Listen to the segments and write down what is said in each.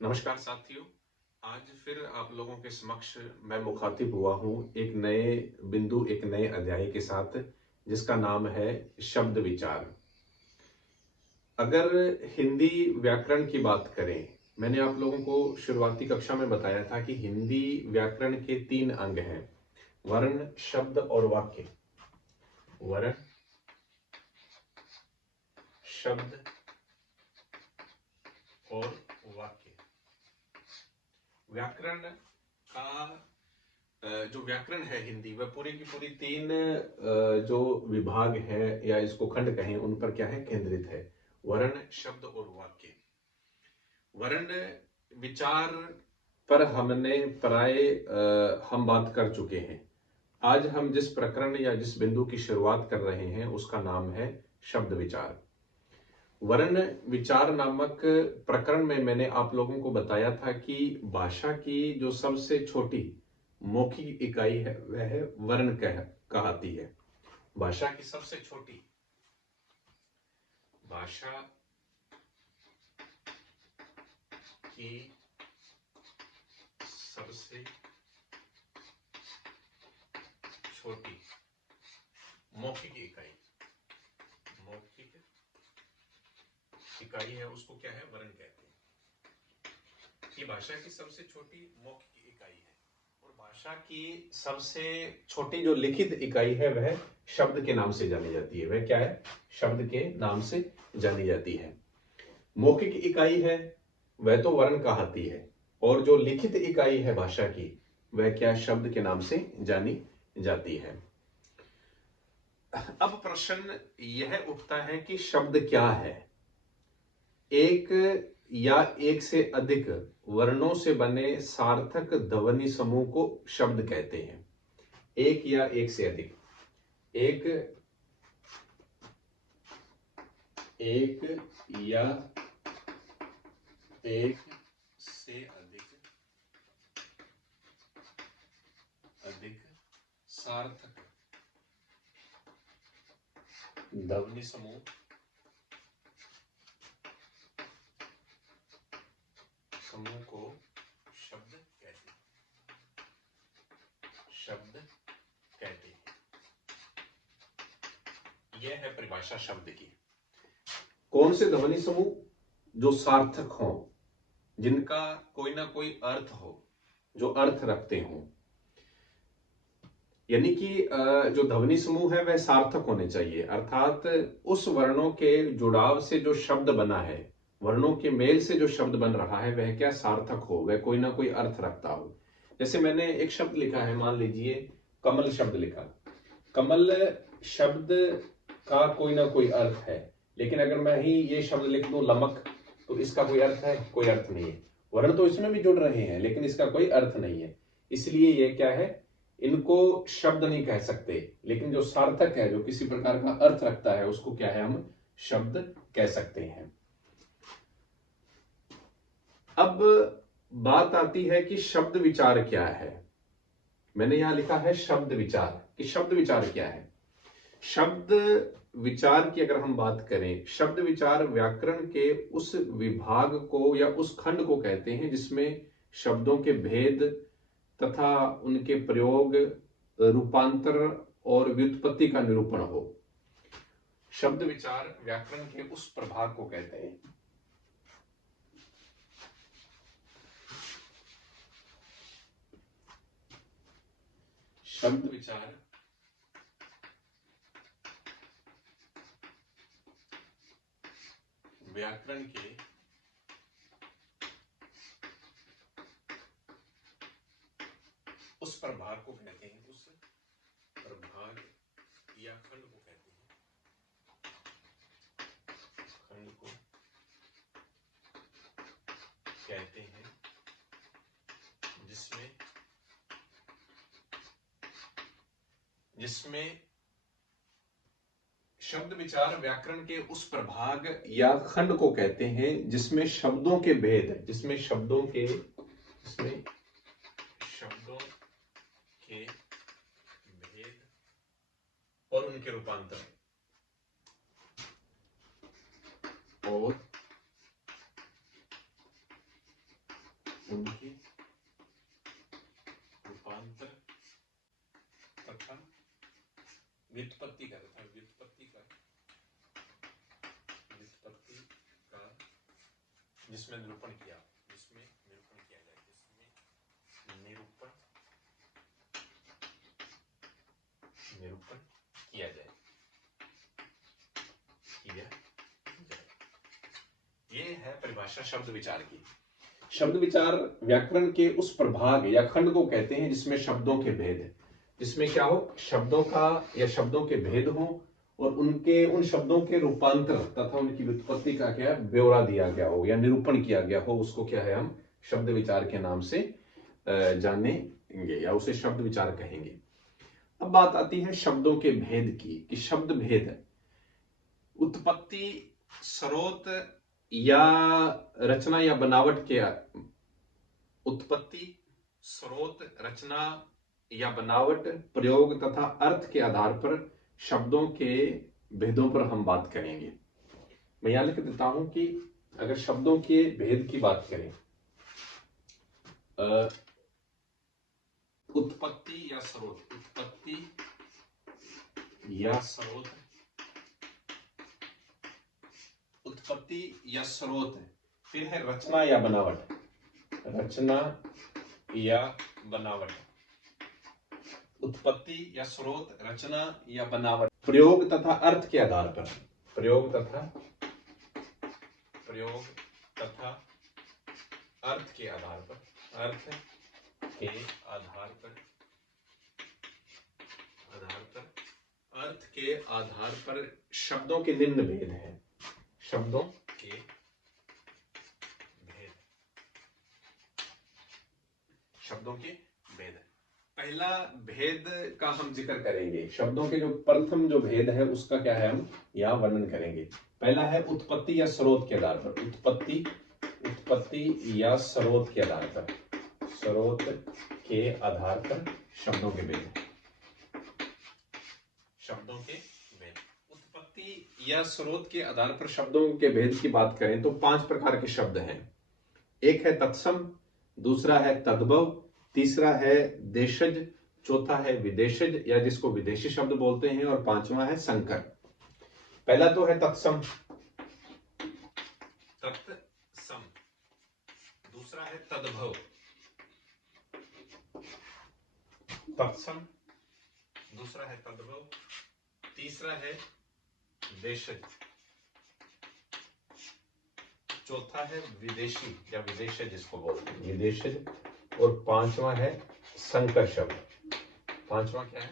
नमस्कार साथियों। आज फिर आप लोगों के समक्ष मैं मुखातिब हुआ हूँ एक नए बिंदु, एक नए अध्याय के साथ, जिसका नाम है शब्द विचार। अगर हिंदी व्याकरण की बात करें, मैंने आप लोगों को शुरुआती कक्षा में बताया था कि हिंदी व्याकरण के 3 अंग हैं: वर्ण, शब्द और वाक्य। वर्ण, शब्द और वाक्य। व्याकरण का जो व्याकरण है हिंदी, वह पूरी की पूरी 3 जो विभाग है या इसको खंड कहें, उन पर क्या है, केंद्रित है: वर्ण, शब्द और वाक्य। वर्ण विचार पर हमने प्राय हम बात कर चुके हैं। आज हम जिस प्रकरण या जिस बिंदु की शुरुआत कर रहे हैं उसका नाम है शब्द विचार। वर्ण विचार नामक प्रकरण में मैंने आप लोगों को बताया था कि भाषा की जो सबसे छोटी मौखिक इकाई है वह वर्ण कहलाती है। भाषा की सबसे छोटी, भाषा की सबसे छोटी मौखिक इकाई, मौखिक इकाई है, उसको क्या है, वर्ण कहते हैं। ये भाषा की सबसे छोटी मौखिक इकाई है। और भाषा की सबसे छोटी जो लिखित इकाई है वह शब्द के नाम से जानी जाती है। वह क्या है, शब्द के नाम से जानी जाती है। मौखिक इकाई है वह तो वर्ण कहलाती है, और जो लिखित इकाई है भाषा की वह क्या, शब्द के नाम से जानी जाती है। अब प्रश्न यह उठता है कि शब्द क्या है। एक या एक से अधिक वर्णों से बने सार्थक ध्वनि समूह को शब्द कहते हैं। एक या एक से अधिक, एक एक या एक से अधिक सार्थक ध्वनि समूह को शब्द कहते हैं। शब्द कहते हैं। यह है परिभाषा शब्द की। कौन से ध्वनि समूह? जो सार्थक हो, जिनका कोई ना कोई अर्थ हो, जो अर्थ रखते हो। यानी कि जो ध्वनि समूह है वह सार्थक होने चाहिए, अर्थात उस वर्णों के जुड़ाव से जो शब्द बना है, वर्णों के मेल से जो शब्द बन रहा है वह क्या, सार्थक हो, वह कोई ना कोई अर्थ रखता हो। जैसे मैंने एक शब्द लिखा है, मान लीजिए कमल शब्द लिखा। कमल शब्द का कोई ना कोई अर्थ है, लेकिन अगर मैं ही ये शब्द लिख दूं लमक, तो इसका कोई अर्थ है? कोई अर्थ नहीं है। वर्ण तो इसमें भी जुड़ रहे हैं लेकिन इसका कोई अर्थ नहीं है। इसलिए ये क्या है, इनको शब्द नहीं कह सकते, लेकिन जो सार्थक है, जो किसी प्रकार का अर्थ रखता है, उसको क्या है, हम शब्द कह सकते हैं। अब बात आती है कि शब्द विचार क्या है। मैंने यहां लिखा है शब्द विचार, कि शब्द विचार क्या है। शब्द विचार की अगर हम बात करें, शब्द विचार व्याकरण के उस विभाग को या उस खंड को कहते हैं जिसमें शब्दों के भेद तथा उनके प्रयोग, रूपांतर और व्युत्पत्ति का निरूपण हो। शब्द विचार व्याकरण के उस प्रभाग को कहते हैं। शब्द विचार व्याकरण के उस प्रभाग को कहते हैं, उस प्रभाग या खंड को कहते हैं, खंड को कहते हैं जिसमें जिसमें शब्द विचार व्याकरण के उस प्रभाग या खंड को कहते हैं जिसमें शब्दों के भेद, जिसमें शब्दों के भेद और उनके रूपांतर और जिसमें निरूपण किया जाए, निरूपण किया जाए। ये है परिभाषा शब्द विचार की। शब्द विचार व्याकरण के उस प्रभाग या खंड को कहते हैं जिसमें शब्दों के भेद, जिसमें क्या हो, शब्दों का या शब्दों के भेद हो और उन शब्दों के रूपांतर तथा उनकी व्युत्पत्ति का क्या ब्यौरा दिया गया हो या निरूपण किया गया हो, उसको क्या है हम शब्द विचार के नाम से जानेंगे या उसे शब्द विचार कहेंगे। अब बात आती है शब्दों के भेद की, कि शब्द भेद उत्पत्ति, स्रोत या रचना या बनावट के, उत्पत्ति, स्रोत, रचना या बनावट, प्रयोग तथा अर्थ के आधार पर शब्दों के भेदों पर हम बात करेंगे। मैं यहां लिख देता हूं कि अगर शब्दों के भेद की बात करें, उत्पत्ति या स्रोत, उत्पत्ति या स्रोत, उत्पत्ति या स्रोत, फिर है रचना या बनावट, रचना या बनावट, उत्पत्ति या स्रोत, रचना या बनावट, प्रयोग तथा अर्थ के आधार पर, प्रयोग तथा अर्थ के आधार पर, अर्थ के आधार पर, अर्थ के आधार पर शब्दों के निम्न भेद हैं। शब्दों के भेद, शब्दों के भेद। पहला भेद का हम जिक्र करेंगे, शब्दों के जो प्रथम जो भेद है उसका क्या है हम यहां वर्णन करेंगे। पहला है उत्पत्ति या स्रोत के आधार पर, उत्पत्ति या स्रोत के आधार पर, स्रोत के आधार पर शब्दों के भेद, शब्दों के भेद। उत्पत्ति या स्रोत के आधार पर शब्दों के भेद की बात करें तो 5 प्रकार के शब्द हैं। एक है तत्सम, दूसरा है तद्भव, तीसरा है देशज, चौथा है विदेशज या जिसको विदेशी शब्द बोलते हैं, और 5वां है संकर। पहला तो है तत्सम, दूसरा है तद्भव, तत्सम, दूसरा है तद्भव, तीसरा है देशज, चौथा है विदेशी या विदेशज जिसको बोलते हैं, विदेशज, और 5वां है संकर शब्द। 5वां क्या है?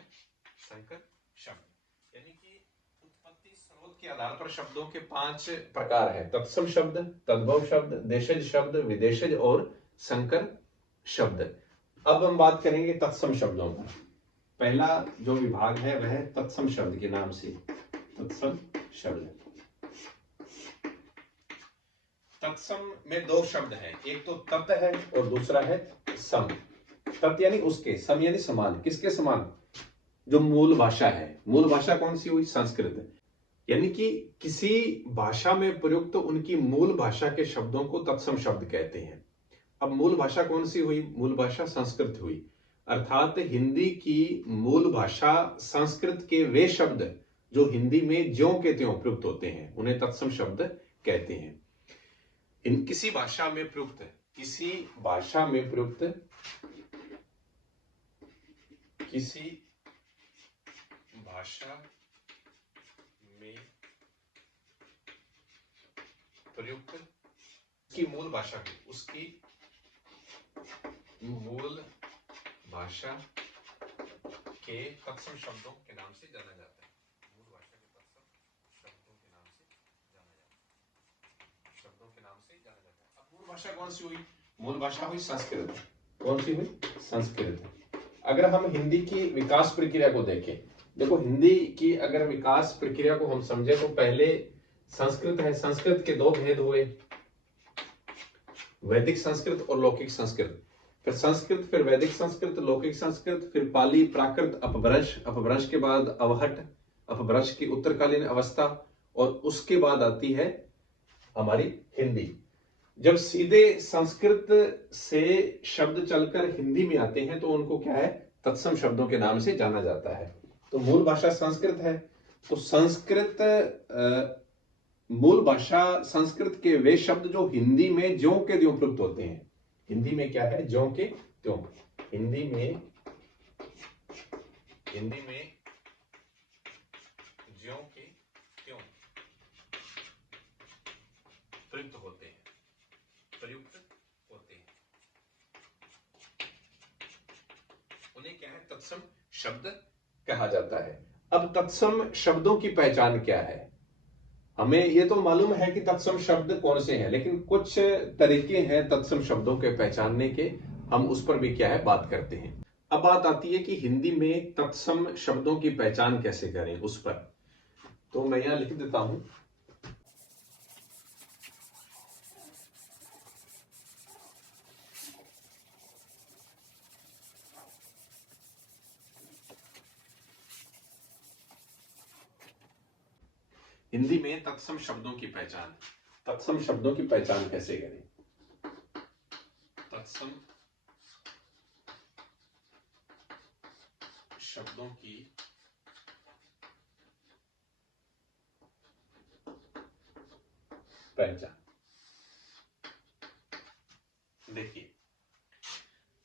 संकर शब्द। यानी कि उत्पत्ति स्रोत के आधार पर शब्दों के 5 प्रकार हैं, तत्सम शब्द, तद्भव शब्द, देशज शब्द, विदेशज और संकर शब्द। अब हम बात करेंगे तत्सम शब्दों पर। पहला जो विभाग है वह है तत्सम शब्द के नाम से, तत्सम शब्द। तत्सम में 2 शब्द हैं, एक तो तत् है और दूसरा है सम। तत् यानी उसके, सम यानी समान। किसके समान? जो मूल भाषा है। मूल भाषा कौन सी हुई? संस्कृत। यानी कि किसी भाषा में प्रयुक्त उनकी मूल भाषा के शब्दों को तत्सम शब्द कहते हैं। अब मूल भाषा कौन सी हुई? मूल भाषा संस्कृत हुई। अर्थात हिंदी की मूल भाषा संस्कृत के वे शब्द जो हिंदी में ज्यों के त्यों प्रयुक्त होते हैं उन्हें तत्सम शब्द कहते हैं। इन किसी भाषा में प्रयुक्त, किसी भाषा में प्रयुक्त, किसी भाषा में प्रयुक्त उसकी मूल भाषा की, उसकी मूल भाषा के तत्सम शब्दों के नाम से जाना जाता है। मूल भाषा के तत्सम शब्दों के नाम से जाना जाता है, शब्दों के नाम से जाना जाता है। अब मूल भाषा कौन सी हुई? मूल भाषा हुई संस्कृत। कौन सी हुई? संस्कृत। अगर हम हिंदी की विकास प्रक्रिया को देखें, देखो हिंदी की अगर विकास प्रक्रिया को हम समझे तो पहले संस्कृत है। संस्कृत के 2 भेद हुए, वैदिक संस्कृत और लौकिक संस्कृत। फिर संस्कृत, फिर वैदिक संस्कृत, लौकिक संस्कृत, फिर पाली, प्राकृत, अपभ्रंश, अपभ्रंश के बाद अवहट, अपभ्रंश की उत्तरकालीन अवस्था, और उसके बाद आती है हमारी हिंदी। जब सीधे संस्कृत से शब्द चलकर हिंदी में आते हैं तो उनको क्या है? तत्सम शब्दों के नाम से जाना जाता है। तो मूल भाषा संस्कृत है, तो संस्कृत मूल भाषा संस्कृत के वे शब्द जो हिंदी में ज्यों के त्यों प्रयुक्त होते हैं। हिंदी में क्या है? ज्यों के त्यों। हिंदी में ज्यों के त्यों प्रयुक्त होते हैं। उन्हें क्या है? तत्सम शब्द कहा जाता है। अब तत्सम शब्दों की पहचान क्या है? हमें ये तो मालूम है कि तत्सम शब्द कौन से हैं, लेकिन कुछ तरीके हैं तत्सम शब्दों के पहचानने के, हम उस पर भी क्या है बात करते हैं। अब बात आती है कि हिंदी में तत्सम शब्दों की पहचान कैसे करें उस पर। तो मैं यहां लिख देता हूं। हिंदी में तत्सम शब्दों की पहचान। तत्सम शब्दों की पहचान कैसे करें? तत्सम शब्दों की पहचान। देखिए,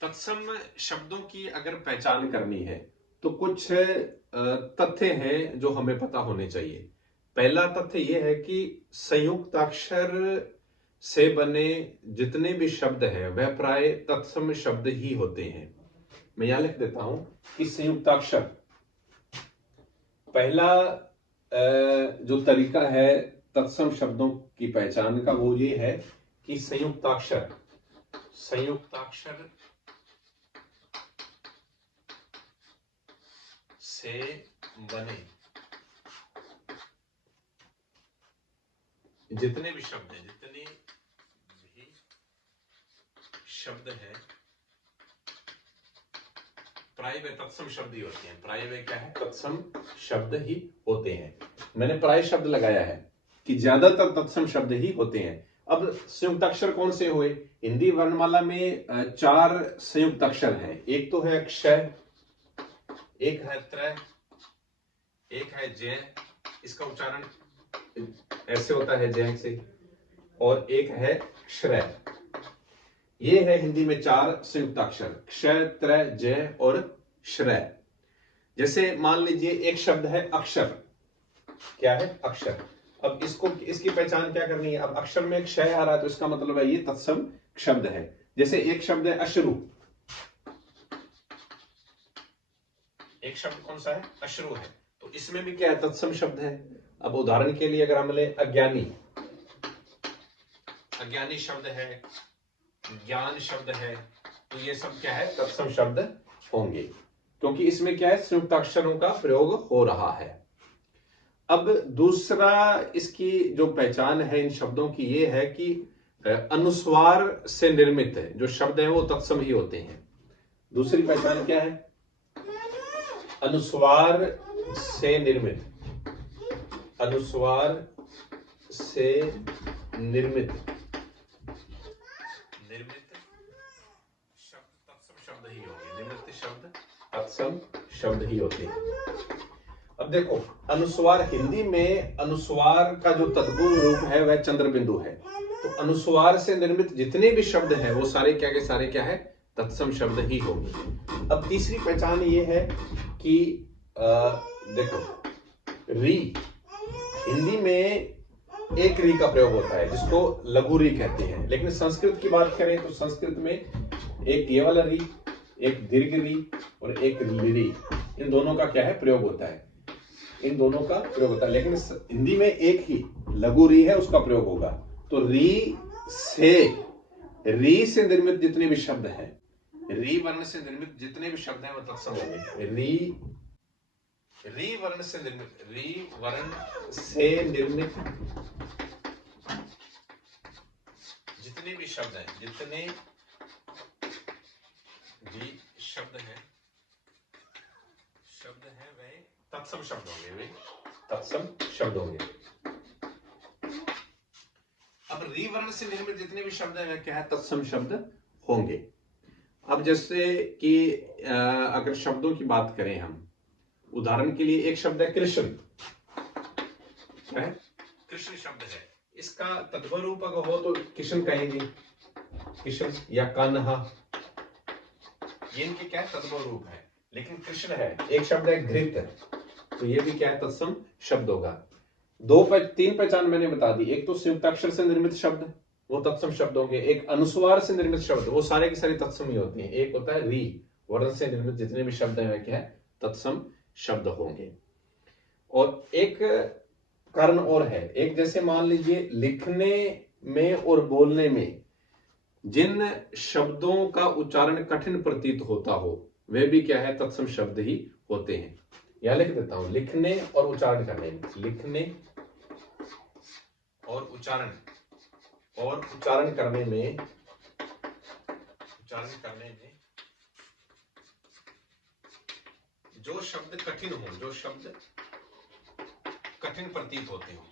तत्सम शब्दों की अगर पहचान करनी है तो कुछ तथ्य हैं जो हमें पता होने चाहिए। पहला तथ्य यह है कि संयुक्ताक्षर से बने जितने भी शब्द हैं वह प्राय तत्सम शब्द ही होते हैं। मैं यहां लिख देता हूं कि संयुक्ताक्षर, पहला जो तरीका है तत्सम शब्दों की पहचान का वो ये है कि संयुक्ताक्षर से बने जितने भी शब्द हैं प्राय वे तत्सम शब्द ही होते हैं। प्राय वे क्या है? तत्सम शब्द ही होते हैं। मैंने प्राय शब्द लगाया है कि ज्यादातर तत्सम शब्द ही होते हैं। अब संयुक्ताक्षर कौन से हुए? हिंदी वर्णमाला में 4 संयुक्ताक्षर हैं। एक तो है क्षय, एक है त्रय, एक है जय, इसका उच्चारण ऐसे होता है जय से, और एक है श्रय। ये है हिंदी में 4 संयुक्ताक्षर, क्षय, त्रय, जय और श्रय। जैसे मान लीजिए एक शब्द है अक्षर। क्या है? अक्षर। अब इसकी पहचान क्या करनी है? अब अक्षर में क्षय आ रहा है तो इसका मतलब है ये तत्सम शब्द है। जैसे एक शब्द है अश्रु। एक शब्द कौन सा है? अश्रु है। तो इसमें भी क्या है? तत्सम शब्द है। अब उदाहरण के लिए अगर हम ले अज्ञानी शब्द है, ज्ञान शब्द है, तो ये सब क्या है? तत्सम शब्द होंगे, क्योंकि इसमें क्या है? संयुक्ताक्षरों का प्रयोग हो रहा है। अब दूसरा इसकी जो पहचान है इन शब्दों की ये है कि अनुस्वार से निर्मित है जो शब्द हैं वो तत्सम ही होते हैं। दूसरी पहचान क्या है? अनुस्वार से निर्मित तत्सम शब्द ही होते हैं। अब देखो, अनुस्वार, हिंदी में अनुस्वार का जो तद्गुण रूप है वह चंद्र बिंदु है। तो अनुस्वार से निर्मित जितने भी शब्द हैं वो सारे क्या के सारे क्या है? तत्सम शब्द ही होंगे। अब तीसरी पहचान ये है कि देखो, री, हिंदी में एक री का प्रयोग होता है जिसको लघु री कहते हैं, लेकिन संस्कृत की बात करें तो संस्कृत में एक ये वाला री, एक दीर्घ री और एक री, इन दोनों का क्या है? प्रयोग होता है। इन दोनों का प्रयोग होता है, लेकिन हिंदी में एक ही लघु री है उसका प्रयोग होगा। तो री से निर्मित जितने भी शब्द हैं, री वर्ण से निर्मित जितने भी शब्द हैं वो तत्सम होंगे। री वर्ण से निर्मित जितने भी शब्द हैं, वे तत्सम शब्द होंगे। अब री वर्ण से निर्मित जितने भी शब्द हैं वे क्या है? तत्सम शब्द होंगे। अब जैसे कि अगर शब्दों की बात करें हम, उदाहरण के लिए एक शब्द है कृष्ण। क्या है? कृष्ण शब्द है। इसका तद्भव रूप अगर हो तो किशन कहेंगे, किशन या कान्हा, ये इनके क्या है तद्भव रूप है। लेकिन कृष्ण है, एक शब्द है घृत, तो ये भी क्या है तत्सम शब्द होगा। तीन पहचान मैंने बता दी, एक तो संयुक्ताक्षर से निर्मित शब्द वो तत्सम शब्द होंगे, एक अनुस्वार से निर्मित शब्द वो सारे के सारे तत्सम ही होते हैं, एक होता है री वर्ण से निर्मित जितने भी शब्द हैं क्या है तत्सम शब्द होंगे। और एक कारण और है, एक जैसे मान लीजिए लिखने में और बोलने में जिन शब्दों का उच्चारण कठिन प्रतीत होता हो वे भी क्या है तत्सम शब्द ही होते हैं। यहां लिख देता हूं, लिखने और उच्चारण करने में, लिखने और उच्चारण करने में जो शब्द कठिन हो, जो शब्द कठिन प्रतीत होते हो,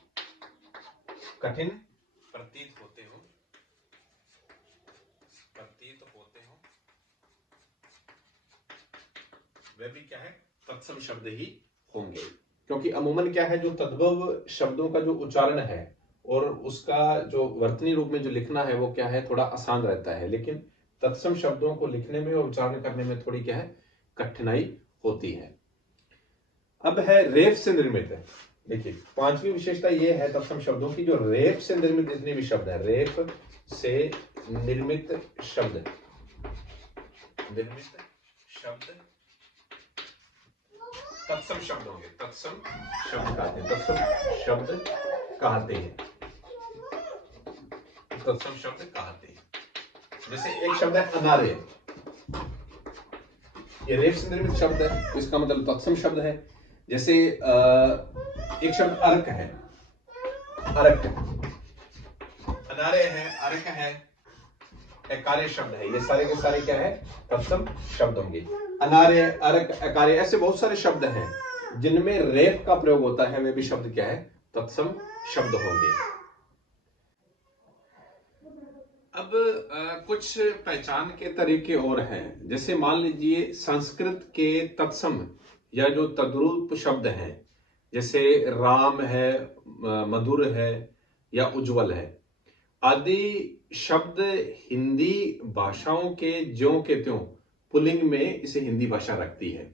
वे भी क्या है तत्सम शब्द ही होंगे। क्योंकि अमूमन क्या है जो तद्भव शब्दों का जो उच्चारण है और उसका जो वर्तनी रूप में जो लिखना है वो क्या है थोड़ा आसान रहता है, लेकिन तत्सम शब्दों को लिखने में और उच्चारण करने में थोड़ी क्या है कठिनाई होती है। अब है रेफ से निर्मित है। देखिए पांचवी विशेषता ये है तत्सम शब्दों की, जो रेफ से निर्मित जितने भी शब्द है, रेफ से निर्मित शब्द तत्सम शब्द होंगे, तत्सम शब्द कहते हैं, तत्सम शब्द कहते हैं। जैसे एक शब्द है अनार्य, ये रेफ से निर्मित शब्द है तो इसका मतलब तत्सम शब्द है। जैसे एक शब्द अर्क है, अर्क अनार्य है, अर्क है, एकार्य शब्द है, ये सारे के सारे क्या है तत्सम शब्द होंगे। अनार्य, अर्क, एकार्य ऐसे बहुत सारे शब्द हैं जिनमें रेफ का प्रयोग होता है, वे भी शब्द क्या है तत्सम शब्द होंगे। अब कुछ पहचान के तरीके और हैं, जैसे मान लीजिए संस्कृत के तत्सम या जो तद्रूप शब्द हैं, जैसे राम है, मधुर है या उज्जवल है आदि शब्द हिंदी भाषाओं के ज्यों के त्यों पुल्लिंग में इसे हिंदी भाषा रखती है।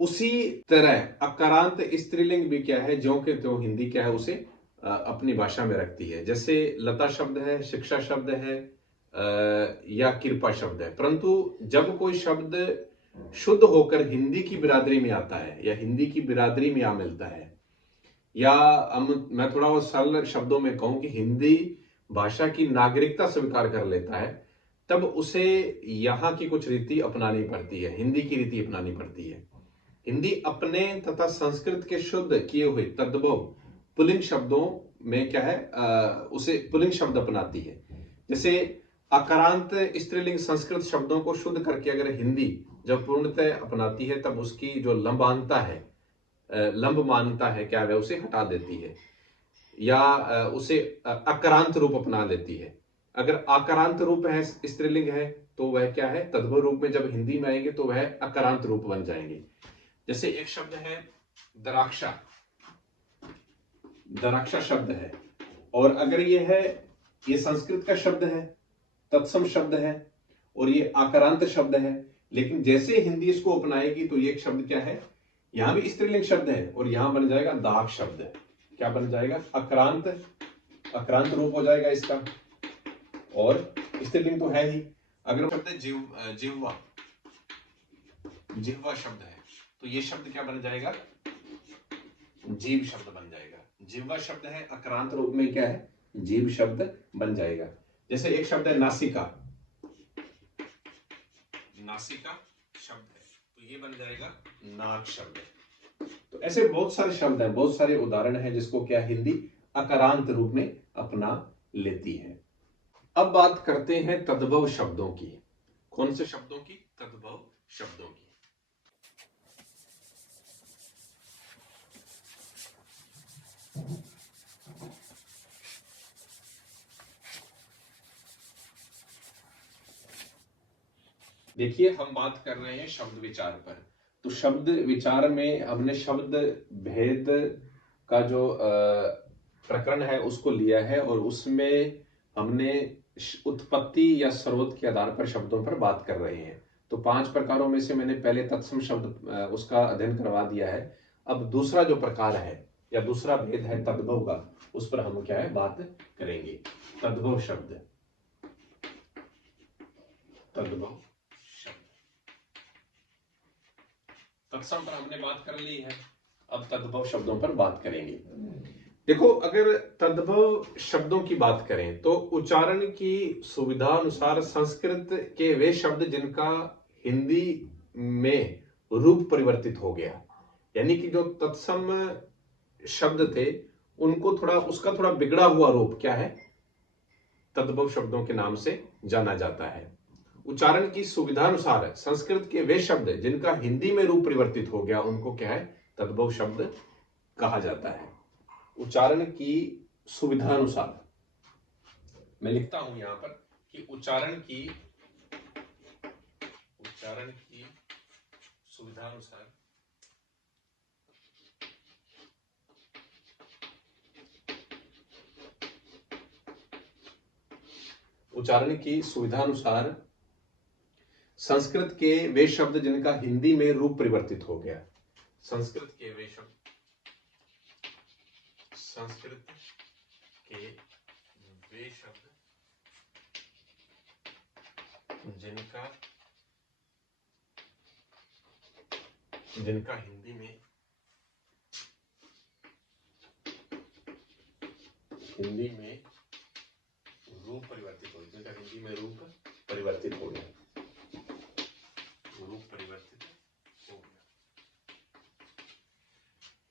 उसी तरह अकारांत स्त्रीलिंग भी क्या है ज्यों के त्यों हिंदी क्या है उसे अपनी भाषा में रखती है। जैसे लता शब्द है, शिक्षा शब्द है या कृपा शब्द है, परंतु जब कोई शब्द शुद्ध होकर हिंदी की बिरादरी में आता है या हिंदी की बिरादरी में आ मिलता है, या मैं थोड़ा वो सरल शब्दों में कहूं कि हिंदी भाषा की नागरिकता स्वीकार कर लेता है, तब उसे यहाँ की कुछ रीति अपनानी पड़ती है, हिंदी की रीति अपनानी पड़ती है। हिंदी अपने तथा संस्कृत के शुद्ध किए हुए तद्भव पुल्लिंग शब्दों में क्या है उसे पुल्लिंग शब्द अपनाती है। जैसे अकारांत स्त्रीलिंग संस्कृत शब्दों को शुद्ध करके अगर हिंदी जब पूर्णतः अपनाती है तब उसकी जो लंबानता है, लंब मानता है क्या है उसे हटा देती है या उसे अकारांत रूप अपना लेती है। अगर आकारांत रूप है स्त्रीलिंग है तो वह क्या है तद्भव रूप में जब हिंदी में आएंगे तो वह अकारांत रूप बन जाएंगे। जैसे एक शब्द है द्राक्षा, द्राक्षा शब्द है, और अगर ये संस्कृत का शब्द है, तत्सम शब्द है और ये आकारांत शब्द है, लेकिन जैसे हिंदी इसको अपनाएगी तो ये शब्द क्या है यहां भी स्त्रीलिंग शब्द है और यहां बन जाएगा दाग शब्द। क्या बन जाएगा अक्रांत रूप हो जाएगा इसका, और स्त्रीलिंग तो है ही। अगर शब्द जिह्वा, जिह्वा शब्द है तो ये शब्द क्या बन जाएगा जीव शब्द बन जाएगा। जिह्वा शब्द है अक्रांत रूप में क्या है जीव शब्द बन जाएगा। जैसे एक शब्द है नासिका, नासिका शब्द है तो ये बन जाएगा नाक शब्द। तो ऐसे बहुत सारे शब्द हैं, बहुत सारे उदाहरण हैं जिसको क्या हिंदी अकारांत रूप में अपना लेती है। अब बात करते हैं तद्भव शब्दों की। कौन से शब्दों की? तद्भव शब्दों की। देखिए हम बात कर रहे हैं शब्द विचार पर, तो शब्द विचार में हमने शब्द भेद का जो प्रकरण है उसको लिया है और उसमें हमने उत्पत्ति या स्रोत के आधार पर शब्दों पर बात कर रहे हैं। तो 5 प्रकारों में से मैंने पहले तत्सम शब्द उसका अध्ययन करवा दिया है। अब दूसरा जो प्रकार है या दूसरा भेद है तद्भव का, उस पर हम क्या है बात करेंगे। तद्भव शब्द, तद्भव शब्द। तत्सम पर हमने बात कर ली है, अब तद्भव शब्दों पर बात करेंगे। देखो, अगर तद्भव शब्दों की बात करें तो उच्चारण की सुविधा अनुसार संस्कृत के वे शब्द जिनका हिंदी में रूप परिवर्तित हो गया, यानी कि जो तत्सम शब्द थे उनको थोड़ा उसका थोड़ा बिगड़ा हुआ रूप क्या है, तद्भव शब्दों के नाम से जाना जाता है। उच्चारण की सुविधा अनुसार संस्कृत के वे शब्द जिनका हिंदी में रूप परिवर्तित हो गया उनको क्या है, तद्भव शब्द कहा जाता है। उच्चारण की सुविधानुसार, मैं लिखता हूं यहां पर कि उच्चारण की सुविधानुसार संस्कृत के वे शब्द जिनका हिंदी में रूप परिवर्तित हो गया, संस्कृत के वे शब्द जिनका हिंदी में रूप परिवर्तित हो गया, जिनका हिंदी में रूप परिवर्तित हो गया,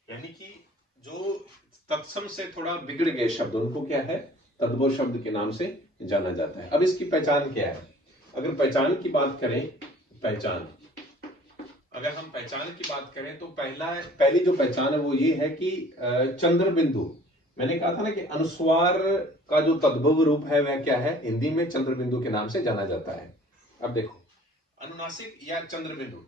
यानी कि जो तत्सम से थोड़ा बिगड़ गए शब्द उनको क्या है, तद्भव शब्द के नाम से जाना जाता है। अब इसकी पहचान क्या है? अगर पहचान की बात करें, अगर हम पहचान की बात करें तो पहली जो पहचान है वो ये है कि चंद्र बिंदु, मैंने कहा था ना कि अनुस्वार का जो तद्भव रूप है वह क्या है, हिंदी में चंद्र बिंदु के नाम से जाना जाता है। अब देखो, अनुनासिक या चंद्र बिंदु,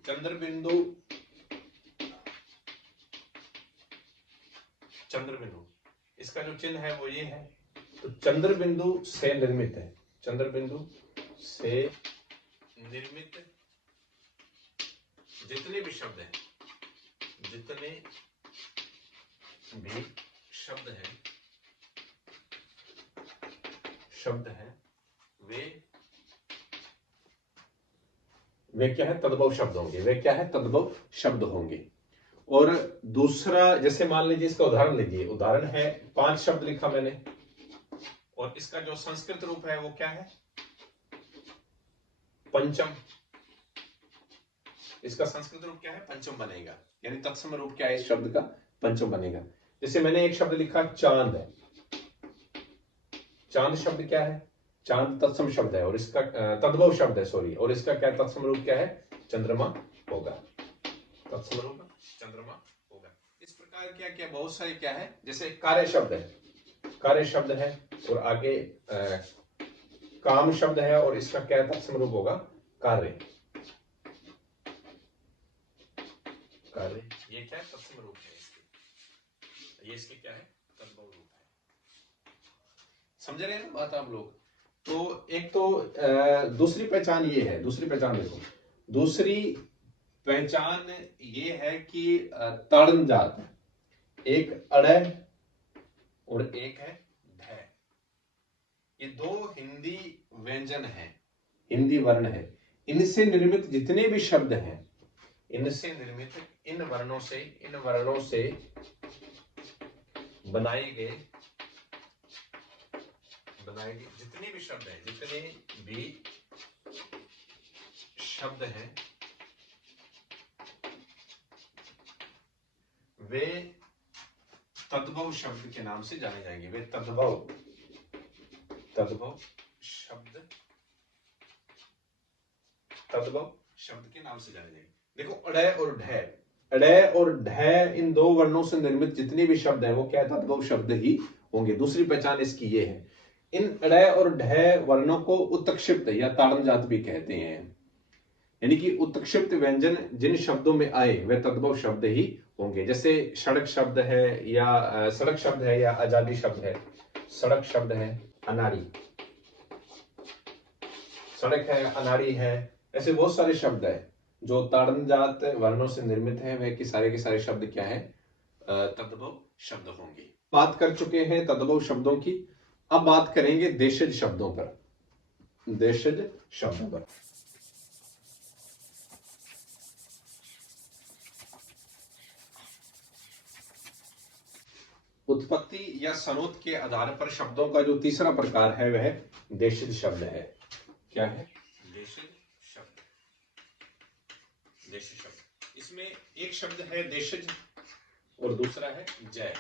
इसका जो चिन्ह है वो ये है। तो चंद्र बिंदु से निर्मित है, चंद्र बिंदु से निर्मित जितने भी शब्द हैं, वे क्या है, तद्भव शब्द होंगे। वे क्या है, तद्भव शब्द होंगे। और दूसरा, जैसे मान लीजिए इसका उदाहरण लीजिए, उदाहरण है 5 शब्द लिखा मैंने और इसका जो संस्कृत रूप है वो क्या है, पंचम। इसका संस्कृत रूप क्या है, पंचम बनेगा, यानी तत्सम रूप क्या है इस शब्द का, पंचम बनेगा। जैसे मैंने एक शब्द लिखा चांद, चांद शब्द क्या है, चांद तत्सम शब्द है और इसका तद्भव शब्द है, सॉरी, और इसका क्या तत्सम रूप क्या है, चंद्रमा होगा, तत्सम रूप चंद्रमा होगा। इस प्रकार क्या क्या बहुत सारे क्या है, जैसे कार्य शब्द है, कार्य शब्द है और आगे काम शब्द है और इसका क्या तत्सम रूप होगा, कार्य, ये क्या है, तत्सम रूप है इसके, ये इसके क्या है, तद्भव रूप है। समझ रहे हैं ना बात आप लोग? तो एक तो दूसरी पहचान ये है, दूसरी पहचान देखो, दूसरी पहचान ये है कि ताड़न जात, एक अड़य और एक है ढय, ये दो हिंदी व्यंजन है, हिंदी वर्ण है। इनसे निर्मित जितने भी शब्द हैं, इनसे निर्मित इन वर्णों से बनाए गए जितने भी शब्द हैं, वे तद्भव शब्द के नाम से जाने जाएंगे। वे तद्भव शब्द के नाम से जाने जाएंगे। देखो, अड़य और ढय, इन दो वर्णों से निर्मित जितने भी शब्द हैं वो क्या तद्भव शब्द ही होंगे। दूसरी पहचान इसकी ये है। इन अड़य और ढय वर्णों को उत्क्षिप्त या ताड़न जात भी कहते हैं, यानी कि उत्क्षिप्त व्यंजन जिन शब्दों में आए वे तद्भव शब्द ही होंगे। जैसे सड़क शब्द है या सड़क शब्द है या आजादी शब्द है, सड़क शब्द है, अनाड़ी, सड़क है, अनाड़ी है, ऐसे बहुत सारे शब्द है जो ताड़नजात वर्णों से निर्मित है, वे के सारे शब्द क्या है, तद्भव शब्द होंगे। बात कर चुके हैं तद्भव शब्दों की, अब बात करेंगे देशज शब्दों पर। देशज शब्दों पर उत्पत्ति या स्रोत के आधार पर शब्दों का जो तीसरा प्रकार है वह देशज शब्द है। क्या है? देशज शब्द। देशज शब्द, इसमें एक शब्द है देशज और दूसरा है जय।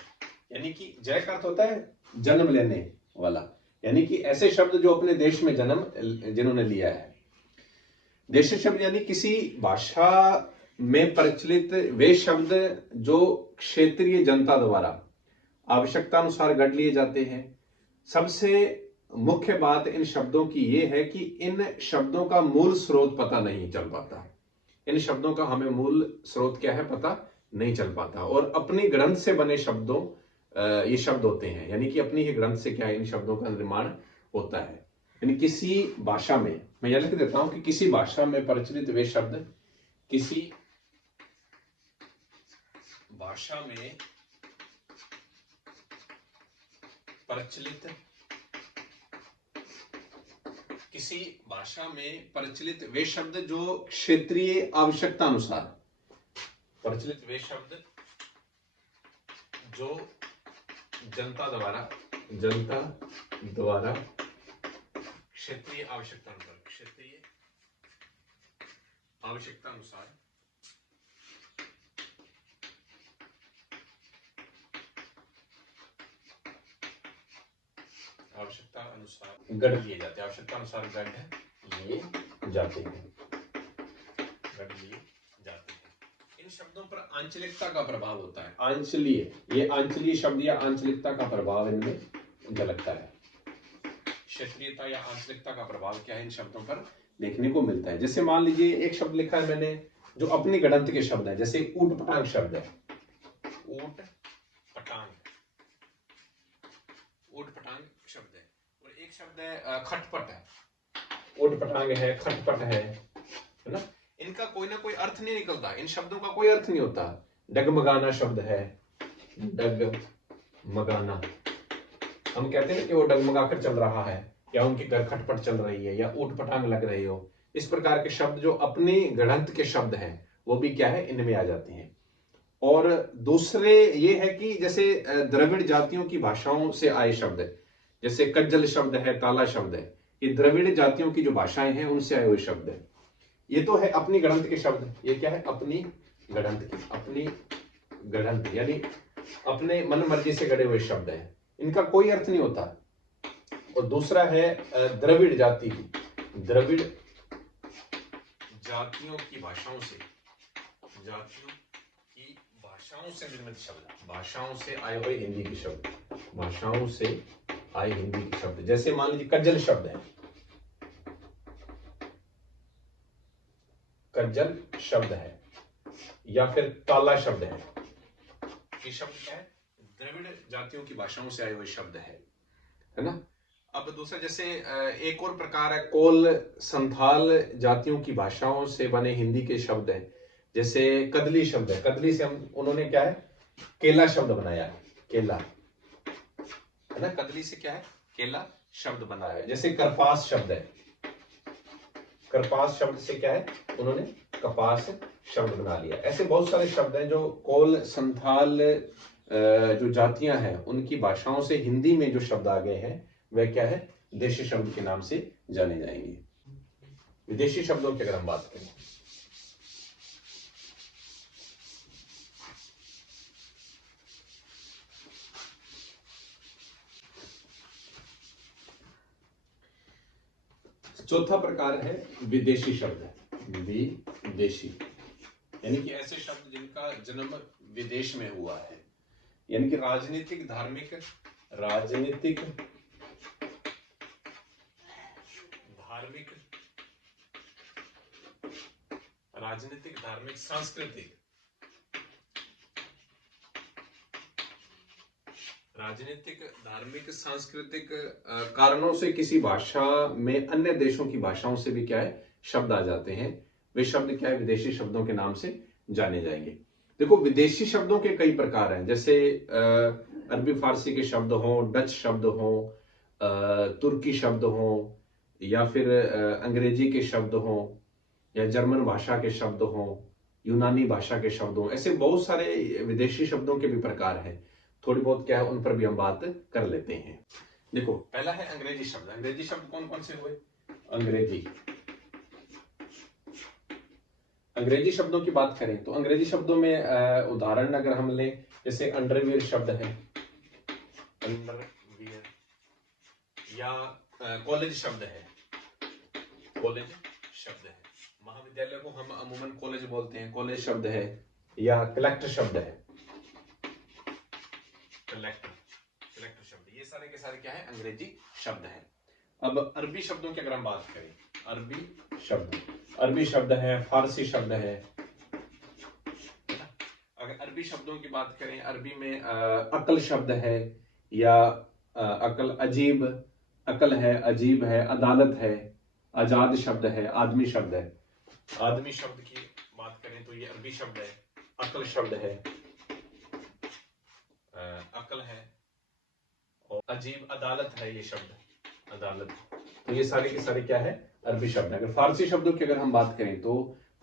यानी कि जय का अर्थ होता है जन्म लेने वाला, यानी कि ऐसे शब्द जो अपने देश में जन्म जिन्होंने लिया है। देशज शब्द यानी किसी भाषा में प्रचलित वे शब्द जो क्षेत्रीय जनता द्वारा आवश्यकता अनुसार गढ़ लिए जाते हैं। सबसे मुख्य बात इन शब्दों की यह है कि इन शब्दों का मूल स्रोत पता नहीं चल पाता। इन शब्दों का हमें मूल स्रोत क्या है पता नहीं चल पाता, और अपनी ग्रंथ से बने शब्दों ये शब्द होते हैं, यानी कि अपनी ही ग्रंथ से क्या है इन शब्दों का निर्माण होता है। यानी किसी भाषा में, मैं यह लिख देता हूं कि किसी भाषा में प्रचलित वे शब्द, किसी भाषा में प्रचलित, किसी भाषा में प्रचलित वे शब्द जो क्षेत्रीय आवश्यकता अनुसार, प्रचलित वे शब्द जो जनता द्वारा क्षेत्रीय आवश्यकता अनुसार, क्षेत्रीय आवश्यकता अनुसार गढ़ लिए जाते हैं, आवश्यकता अनुसार गढ़ लिए जाते हैं, गढ़ लिए जाते हैं। इन शब्दों पर आंचलिकता का प्रभाव होता है। आंचलीय, ये आंचलीय शब्द या आंचलिकता का प्रभाव इनमें झलकता है। क्षेत्रीयता या आंचलिकता का प्रभाव क्या है इन शब्दों पर देखने को मिलता है। जैसे मान लीजिए एक शब्द लिखा है मैंने जो अपनी गणंत के शब्द है, जैसे ऊट पटांग शब्द है, ऊट पटांग, ऊट पटांग शब्द है। और एक शब्द है खटपट है, ऊट पटांग है, खटपट है ना। इनका कोई ना कोई अर्थ नहीं निकलता, इन शब्दों का कोई अर्थ नहीं होता। डगमगाना शब्द है, डगमगाना, हम कहते हैं कि वो डगमगा कर चल रहा है, या उनकी घर खटपट चल रही है, या ऊट पटांग लग रही हो। इस प्रकार के शब्द जो अपनी गणंत के शब्द हैं वो भी क्या है इनमें आ जाते हैं। और दूसरे ये है कि जैसे द्रविड़ जातियों की भाषाओं से आए शब्द, जैसे कज्जल शब्द है, ताला शब्द है, ये द्रविड़ जातियों की जो भाषाएं हैं उनसे आए हुए शब्द है। ये तो है अपनी गणंत के शब्द, ये क्या है अपनी गणंत की, अपनी गणंत यानी अपने मन मर्जी से गढ़े हुए शब्द हैं, इनका कोई अर्थ नहीं होता। और दूसरा है द्रविड़ जाति की, द्रविड़ जातियों की भाषाओं से, जातियों की भाषाओं से निर्मित शब्द, भाषाओं से आए हुए हिंदी के शब्द, भाषाओं से आए हिंदी के शब्द। जैसे मान लीजिए कज्जल शब्द है, कज्जल शब्द है, या फिर ताला शब्द है, ये शब्द क्या है द्रविड़ जातियों की भाषाओं से आए हुए शब्द है ना। अब दूसरा जैसे एक और प्रकार है कोल संथाल जातियों की भाषाओं से बने हिंदी के शब्द हैं। जैसे कदली शब्द है, कदली से हम उन्होंने क्या है केला शब्द बनाया है, केला है ना, कदली से क्या है केला शब्द बनाया है। जैसे करपास शब्द है, करपास शब्द से क्या है उन्होंने कपास शब्द बना लिया। ऐसे बहुत सारे शब्द हैं जो कोल संथाल जो जातियां हैं उनकी भाषाओं से हिंदी में जो शब्द आ गए हैं वह क्या है देशी शब्द के नाम से जाने जाएंगे। विदेशी शब्दों की अगर हम बात करें, चौथा प्रकार है विदेशी शब्द। विदेशी यानी कि ऐसे शब्द जिनका जन्म विदेश में हुआ है, यानी कि राजनीतिक, धार्मिक, राजनीतिक, धार्मिक राजनीतिक, धार्मिक, सांस्कृतिक, राजनीतिक, धार्मिक, सांस्कृतिक कारणों से किसी भाषा में अन्य देशों की भाषाओं से भी क्या है शब्द आ जाते हैं, वे शब्द क्या है विदेशी शब्दों के नाम से जाने जाएंगे। देखो विदेशी शब्दों के कई प्रकार हैं, जैसे अरबी फारसी के शब्द हों, डच शब्द हों, तुर्की शब्द हों, या फिर अंग्रेजी के शब्द हों, या जर्मन भाषा के शब्द हों, यूनानी भाषा के शब्द हों, ऐसे बहुत सारे विदेशी शब्दों के भी प्रकार हैं। थोड़ी बहुत क्या है उन पर भी हम बात कर लेते हैं। देखो पहला है अंग्रेजी शब्द। अंग्रेजी शब्द कौन कौन से हुए? अंग्रेजी शब्दों की बात करें तो अंग्रेजी शब्दों में उदाहरण अगर हम लें, जैसे अंडरवियर शब्द है, अंडरवियर, या कॉलेज शब्द है, कॉलेज शब्द है, महाविद्यालय को हम अमूमन कॉलेज बोलते हैं, कॉलेज शब्द है, या कलेक्टर शब्द है, कलेक्टर शब्द, ये सारे के सारे क्या है अंग्रेजी शब्द है। अब अरबी शब्दों की अगर हम बात करें, अरबी शब्द है, फारसी शब्द है। अगर अरबी शब्दों की बात करें, अरबी में अकल शब्द है, या अकल, अजीब, अकल है, अजीब है, अदालत है, आजाद शब्द है, आदमी शब्द है। आदमी शब्द की बात करें तो ये अरबी शब्द है, अकल शब्द है, अकल है, और अजीब, अदालत है, ये शब्द अदालत। तो ये सारे के सारे क्या है अरबी शब्द है। अगर फारसी शब्दों की अगर हम बात करें तो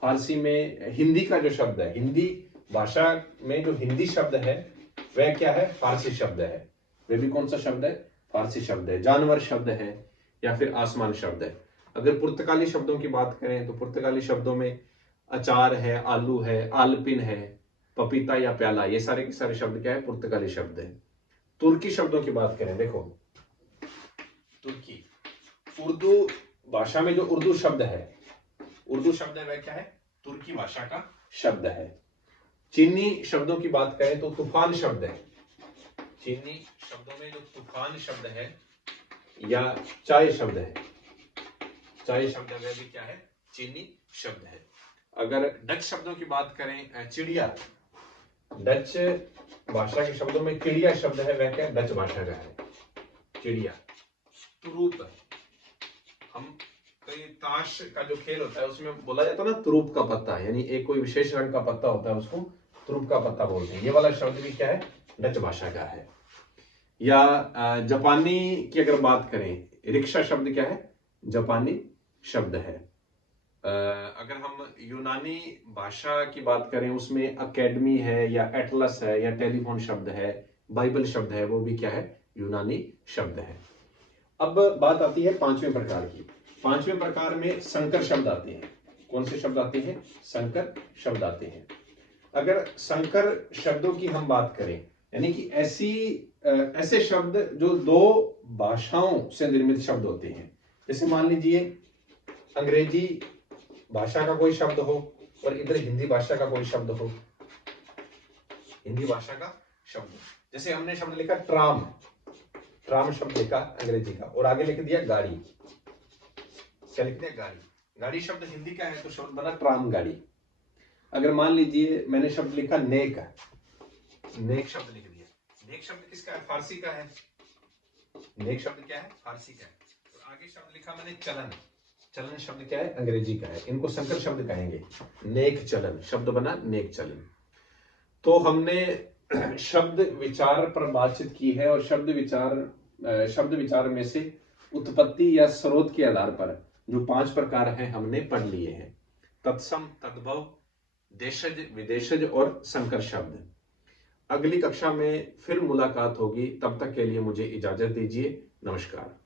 फारसी में हिंदी का जो शब्द है, हिंदी भाषा में जो हिंदी शब्द है वह क्या है फारसी शब्द है। वह भी कौन सा शब्द है? फारसी शब्द है। जानवर शब्द है, या फिर आसमान शब्द है। अगर पुर्तगाली शब्दों की बात करें तो पुर्तगाली शब्दों में अचार है, आलू है, आलपिन है, पपीता या प्याला, ये सारे के सारे शब्द क्या है पुर्तगाली शब्द है। तुर्की शब्दों की बात करें, देखो तुर्की, उर्दू भाषा में जो उर्दू शब्द है, उर्दू शब्द है वह क्या है तुर्की भाषा का शब्द है। चीनी शब्दों की बात करें तो तूफान शब्द है, चीनी शब्दों में जो तूफान शब्द है, या चाय शब्द है, चाय शब्द है वह भी क्या है चीनी शब्द है। अगर डच शब्दों की बात करें, चिड़िया, डच भाषा के शब्दों में चिड़िया शब्द है वह क्या डच भाषा का है, चिड़िया। तुरूप, हम कई ताश का जो खेल होता है उसमें बोला जाता है ना तुरूप का पत्ता, यानी एक कोई विशेष रंग का पत्ता होता है उसको तुरूप का पत्ता बोलते हैं। ये वाला शब्द भी क्या है डच भाषा का है। या जापानी की अगर बात करें, रिक्शा शब्द क्या है जापानी शब्द है। अगर हम यूनानी भाषा की बात करें उसमें अकेडमी है, या एटलस है, या टेलीफोन शब्द है, बाइबल शब्द है, वो भी क्या है यूनानी शब्द है। अब बात आती है पांचवें प्रकार की। पांचवें प्रकार में संकर शब्द आते हैं। कौन से शब्द आते हैं? संकर शब्द आते हैं। अगर संकर शब्दों की हम बात करें, यानी कि ऐसे शब्द जो दो भाषाओं से निर्मित शब्द होते हैं। जैसे मान लीजिए अंग्रेजी भाषा का कोई शब्द हो और इधर हिंदी भाषा का कोई शब्द हो, हिंदी भाषा का शब्द, जैसे हमने शब्द लिखा ट्राम, ट्राम शब्द लिखा अंग्रेजी का, और आगे लिख दिया गाड़ी, क्या लिख दिया गाड़ी, गाड़ी शब्द हिंदी का है तो शब्द बना ट्राम गाड़ी। अगर मान लीजिए मैंने शब्द लिखा नेक, नेक शब्द लिख दिया, नेक शब्द किसका है? फारसी का है। नेक शब्द क्या है? फारसी का है। तो आगे शब्द लिखा मैंने चलन, चलन शब्द क्या है? अंग्रेजी का है। इनको संकर शब्द कहेंगे। नेक चलन शब्द बना नेक चलन। तो हमने शब्द विचार पर बातचीत की है, और शब्द विचार में से उत्पत्ति या स्रोत के आधार पर जो 5 प्रकार हैं हमने पढ़ लिए हैं। तत्सम, तद्भव, देशज, विदेशज और संकर शब्द। अगली कक्षा में फिर मुलाकात होगी, तब तक के लिए मुझे इजाजत दीजिए। नमस्कार।